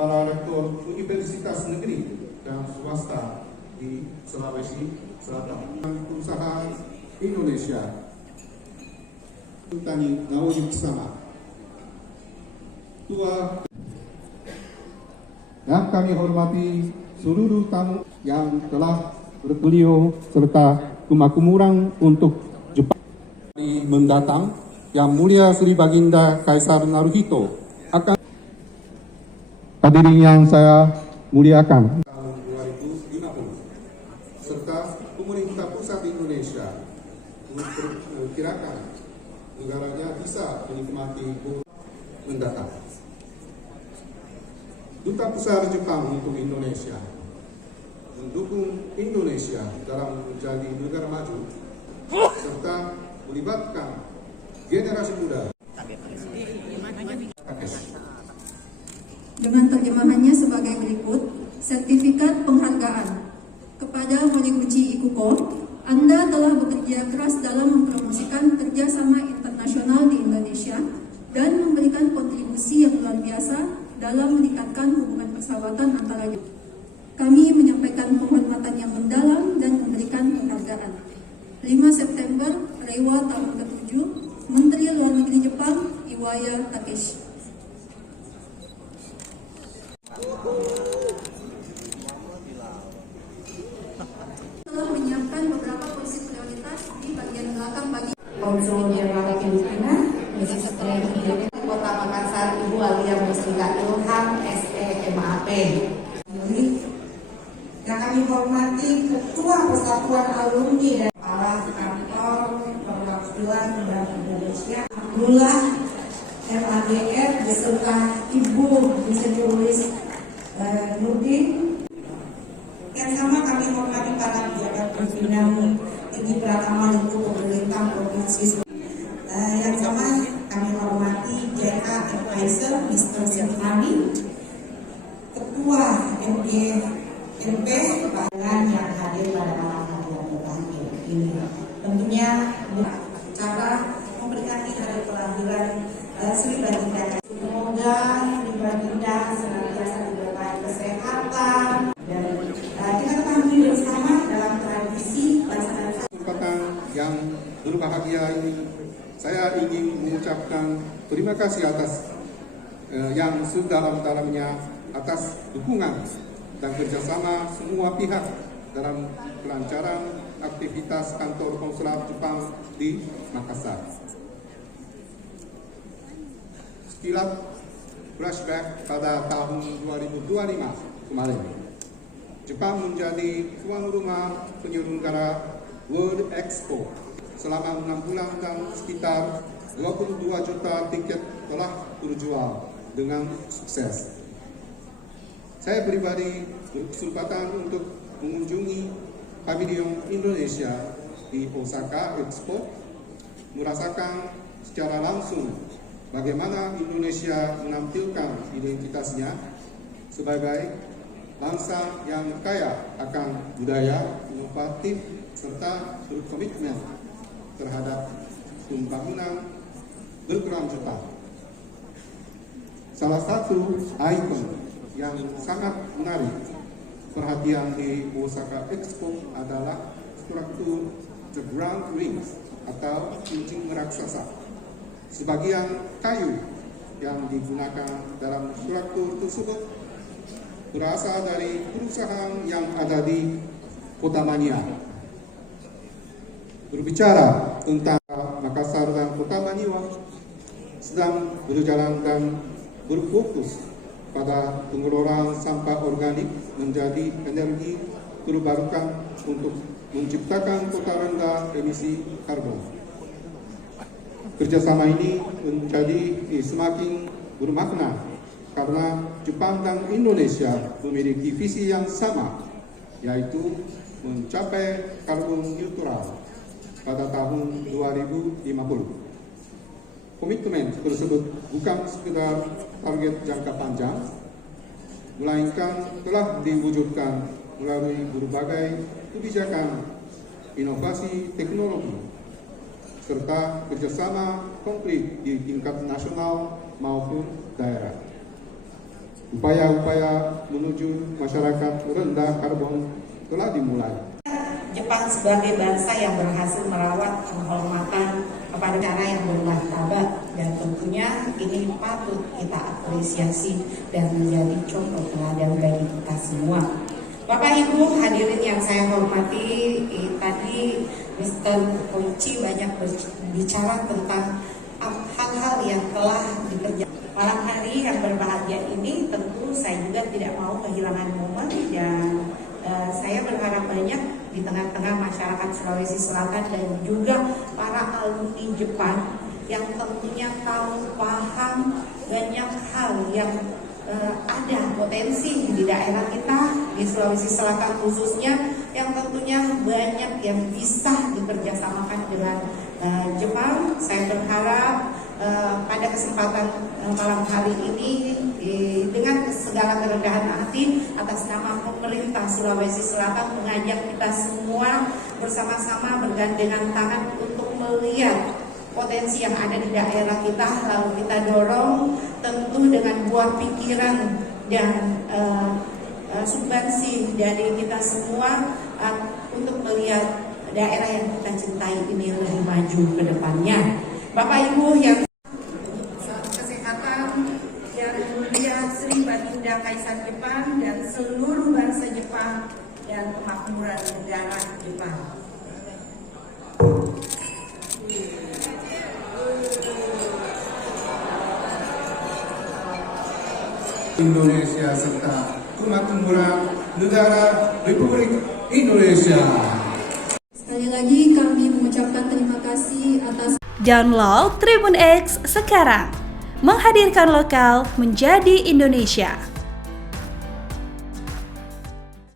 para rektor universitas negeri dan swasta di Sulawesi Selatan. Usaha Indonesia, Tani Naoji Kusama, Tua, yang kami hormati seluruh tamu yang telah berbeliau serta kemakmuran untuk Jepang mendatang. Yang mulia Sri Baginda Kaisar Naruhito akan hadirin yang saya muliakan. Tahun 2050 serta pemerintah pusat Indonesia memperkirakan negaranya bisa menikmati mendatang. Duta Besar Jepang untuk Indonesia mendukung Indonesia dalam menjadi negara maju serta melibatkan generasi muda. Dengan terjemahannya sebagai berikut, sertifikat penghargaan kepada Horiguchi Ikuko. Anda telah bekerja keras dalam mempromosikan kerjasama internasional di Indonesia dan memberikan kontribusi yang luar biasa dalam meningkatkan hubungan persahabatan antara Jepang. Kami menyampaikan penghormatan yang mendalam dan memberikan penghargaan. 5 September Reiwa tahun ke-7, Menteri Luar Negeri Jepang Iwaya Takeshi. Telah menyiapkan beberapa posisi prioritas di bagian belakang bagi Konsul Jenderal Filipina, Mrs. Kota Makassar, Ibu Alia Mustika Ilham, SEMAP. Yang kami hormati Ketua Persatuan Alumni dan para kantor perwakilan Bank Indonesia, Abdullah MAGR beserta Ibu Insinyuris Nurdin. Yang sama kami hormati para pejabat pimpinan Tinggi Pratama Lingkup Pemerintah Provinsi. Yang sama kami hormati JK Advisor Mr. Sentani, Ketua MGMP Badan yang hadir pada malam hari ini. Tentunya cara memperingati hari kelahiran Sri Baginda. Semoga Sri Baginda senantiasa diberikan kesehatan dan kita ketahui bersama dalam tradisi bangsa. Kesempatan yang berbahagia ini, saya ingin mengucapkan terima kasih atas yang sedalam-dalamnya atas dukungan dan kerjasama semua pihak dalam kelancaran aktivitas kantor konsulat Jepang di Makassar. Sekilas flashback pada tahun 2025 kemarin, Jepang menjadi tuan rumah penyelenggara World Expo selama 6 bulan dan sekitar 22 juta tiket telah terjual dengan sukses. Saya pribadi berkesempatan untuk mengunjungi Pavilion Indonesia di Osaka Expo, merasakan secara langsung bagaimana Indonesia menampilkan identitasnya sebagai bangsa yang kaya akan budaya, inovatif, serta berkomitmen terhadap pembangunan berkelanjutan. Salah satu ikon yang sangat menarik perhatian di Osaka Expo adalah struktur The Grand Rings atau cincin raksasa. Sebagian kayu yang digunakan dalam struktur tersebut berasal dari perusahaan yang ada di Kota Mania. Berbicara tentang Makassar dan Kota Mania sedang berjalan dan berfokus pada pengelolaan sampah organik menjadi energi terbarukan untuk menciptakan kota rendah emisi karbon. Kerjasama ini menjadi semakin bermakna karena Jepang dan Indonesia memiliki visi yang sama, yaitu mencapai karbon neutral pada tahun 2050. Komitmen tersebut bukan sekedar target jangka panjang, melainkan telah diwujudkan melalui berbagai kebijakan, inovasi teknologi, serta kerjasama konkret di tingkat nasional maupun daerah. Upaya-upaya menuju masyarakat rendah karbon telah dimulai. Jepang sebagai bangsa yang berhasil merawat penghormatan kepada cara yang bermartabat, dan tentunya ini patut kita apresiasi dan menjadi contoh teladan bagi kita semua. Bapak Ibu hadirin yang saya hormati, tadi Mr. Koichi banyak berbicara tentang hal-hal yang telah dikerjakan. Malam hari yang berbahagia ini tentu saya juga tidak mau kehilangan momen, dan saya berharap banyak di tengah-tengah masyarakat Sulawesi Selatan dan juga para alumni Jepang yang tentunya tahu, paham banyak hal yang ada potensi di daerah kita di Sulawesi Selatan khususnya, yang tentunya banyak yang bisa dikerjasamakan dengan Jepang. Saya berharap pada kesempatan malam hari ini dengan segala kerendahan hati atas nama pemerintah Sulawesi Selatan mengajak kita semua bersama-sama bergandengan tangan untuk melihat potensi yang ada di daerah kita, lalu kita dorong tentu dengan buah pikiran dan substansi dari kita semua untuk melihat daerah yang kita cintai ini lebih maju ke depannya. Bapak Ibu yang kesehatan yang mulia Sri Baginda Kaisar Jepang dan seluruh bangsa Jepang dan kemakmuran negara Jepang. Indonesia serta kemakmuran negara Republik Indonesia. Sekali lagi kami mengucapkan terima kasih atas Download Tribun X sekarang, menghadirkan lokal menjadi Indonesia.